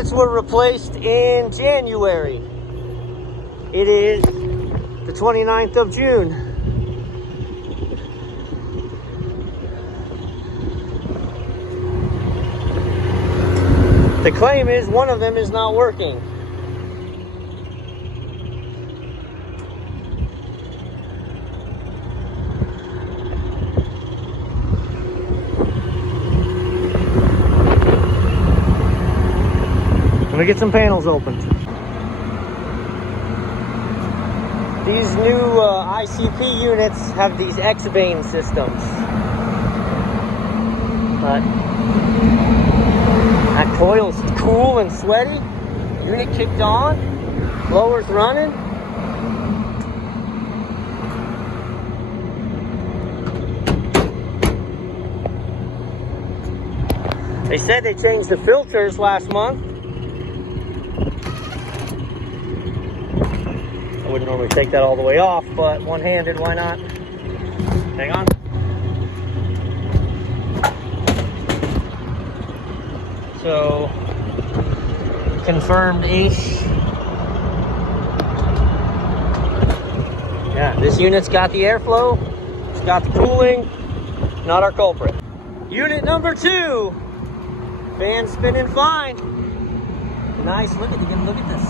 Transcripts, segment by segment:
units were replaced in January. It is the 29th of June. The claim is one of them is not working. Let me get some panels opened. These new ICP units have these X-vane systems. But that coil's cool and sweaty. Unit kicked on. Blower's running. They said they changed the filters last month. I wouldn't normally take that all the way off, but one-handed, why not? Hang on. So, confirmed-ish. Yeah, this unit's got the airflow, it's got the cooling, not our culprit. Unit number 2, fan spinning fine. Nice, look at the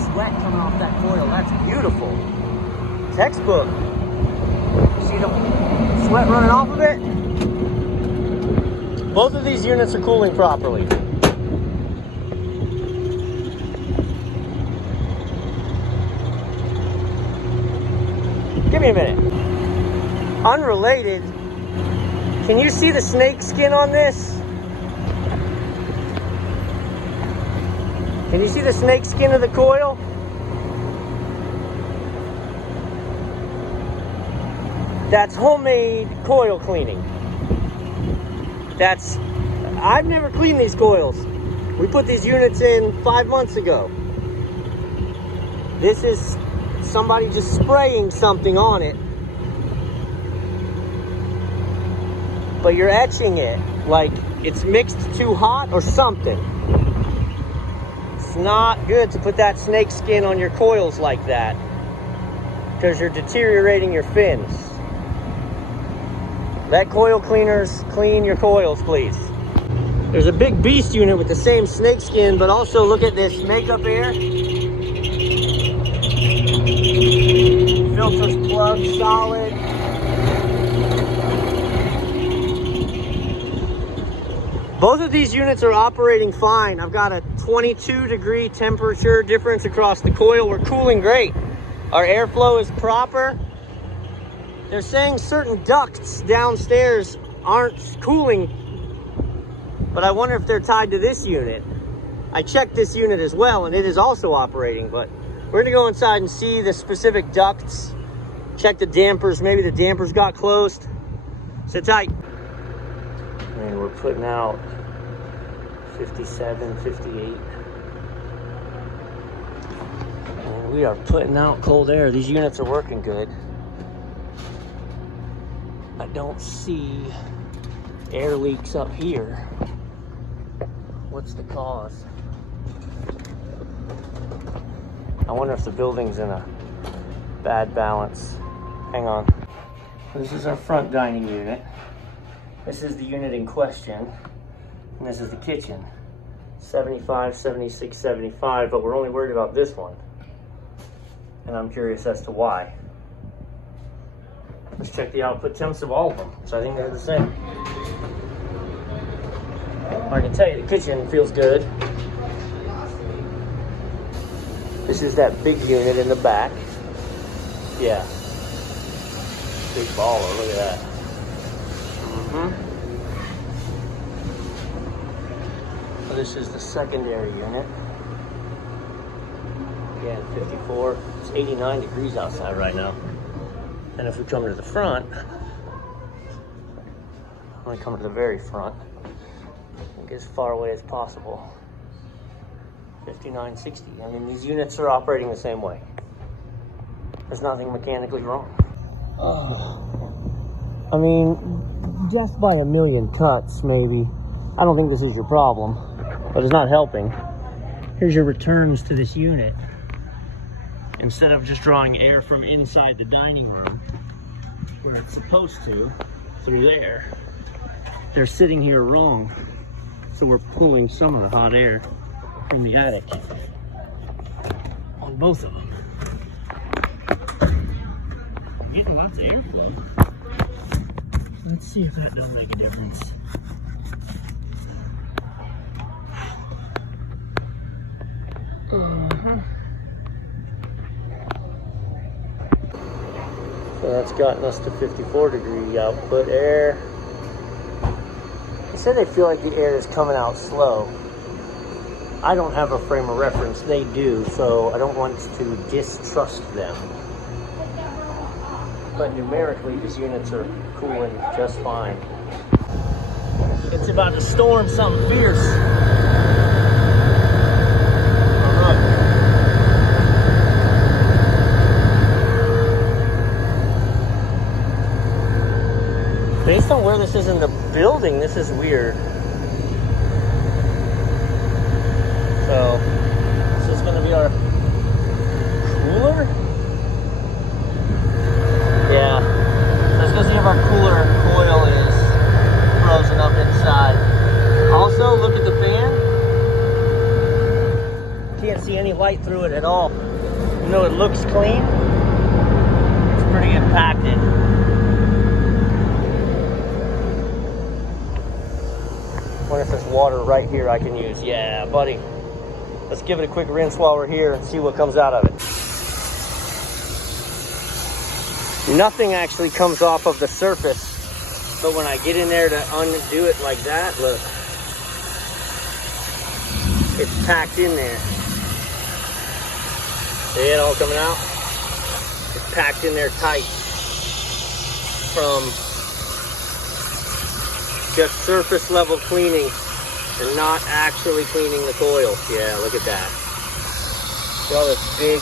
sweat coming off that coil. That's beautiful. Textbook. See the sweat running off of it? Both of these units are cooling properly. Give me a minute. Unrelated, can you see the snake skin on this? Can you see the snake skin of the coil? That's homemade coil cleaning. I've never cleaned these coils. We put these units in 5 months ago. This is somebody just spraying something on it. But you're etching it like it's mixed too hot or something. It's not good to put that snake skin on your coils like that because you're deteriorating your fins. Let coil cleaners clean your coils, please. There's a big beast unit with the same snake skin, but also look at this makeup here. Filters plugged solid. Both of these units are operating fine. I've got a 22-degree temperature difference across the coil. We're cooling great. Our airflow is proper. They're saying certain ducts downstairs aren't cooling, but I wonder if they're tied to this unit. I checked this unit as well, and it is also operating, but we're gonna go inside and see the specific ducts, check the dampers. Maybe the dampers got closed. Sit tight. And we're putting out 57, 58. And we are putting out cold air. These units are working good. I don't see air leaks up here. What's the cause? I wonder if the building's in a bad balance. Hang on. This is our front dining unit. This is the unit in question, and this is the kitchen. 75, 76, 75, but we're only worried about this one. And I'm curious as to why. Let's check the output temps of all of them. So I think they're the same. I can tell you the kitchen feels good. This is that big unit in the back. Yeah. Big baller, look at that. So this is the secondary unit. Again, 54. It's 89 degrees outside right now. And if we come to the front, I'm going to come to the very front and get as far away as possible. 59, 60. I mean, these units are operating the same way. There's nothing mechanically wrong. I mean, death by a million cuts, maybe. I don't think this is your problem, but it's not helping. Here's your returns to this unit. Instead of just drawing air from inside the dining room, where it's supposed to, through there, they're sitting here wrong. So we're pulling some of the hot air from the attic on both of them. Getting lots of airflow. Let's see if that doesn't make a difference. So that's gotten us to 54 degree output air. They said they feel like the air is coming out slow. I don't have a frame of reference, they do, so I don't want to distrust them. But numerically, these units are cooling just fine. It's about to storm something fierce. Based on where this is in the building, this is weird. So, this is going to be our cooler? Yeah. So it's going to see if our cooler coil is frozen up inside. Also, look at the fan. Can't see any light through it at all. You know, it looks clean. It's pretty impacted. Wonder if there's water right here I can use. Yeah, buddy. Let's give it a quick rinse while we're here and see what comes out of it. Nothing actually comes off of the surface, but when I get in there to undo it like that, look. It's packed in there. See it all coming out? It's packed in there tight from just surface level cleaning and not actually cleaning the coil. Yeah, look at that. Look at all those big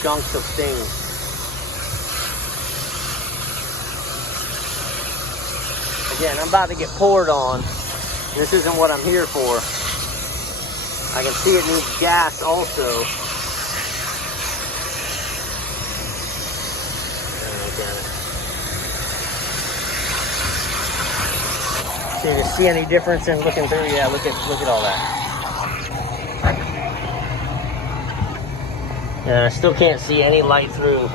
chunks of things. Again, I'm about to get poured on. This isn't what I'm here for. I can see it needs gas also. Do you see any difference in looking through? Yeah, look at all that. Yeah, I still can't see any light through.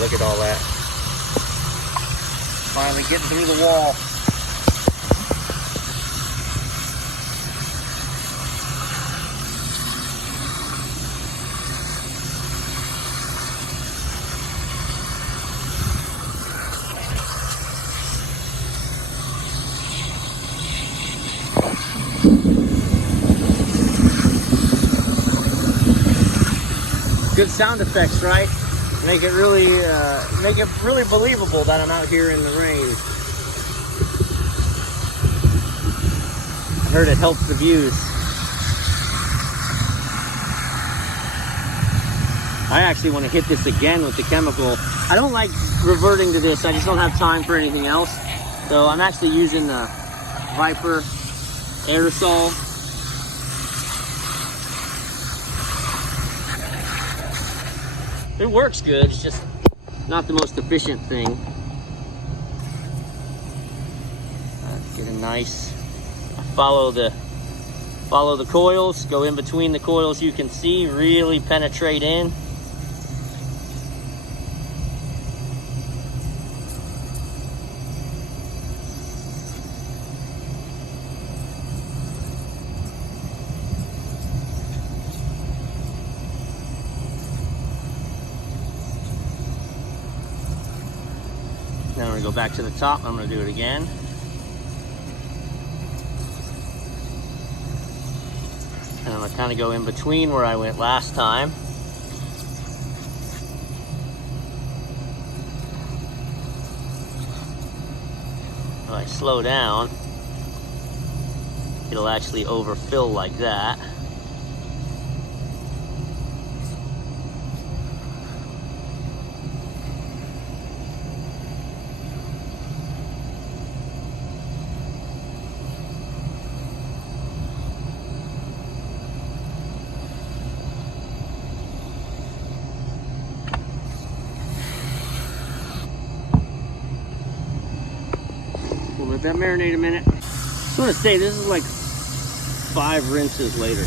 Look at all that. Finally getting through the wall. Good sound effects, right? Make it really believable that I'm out here in the rain. I heard it helps the views. I actually want to hit this again with the chemical. I don't like reverting to this. I just don't have time for anything else. So I'm actually using the Viper aerosol. It works good, it's just not the most efficient thing. Get a nice, follow the coils, go in between the coils you can see, really penetrate in. go back to the top. I'm gonna do it again. And I'm gonna kind of go in between where I went last time. If I slow down, it'll actually overfill like that. We'll let that marinate a minute. I'm gonna say this is like 5 rinses later.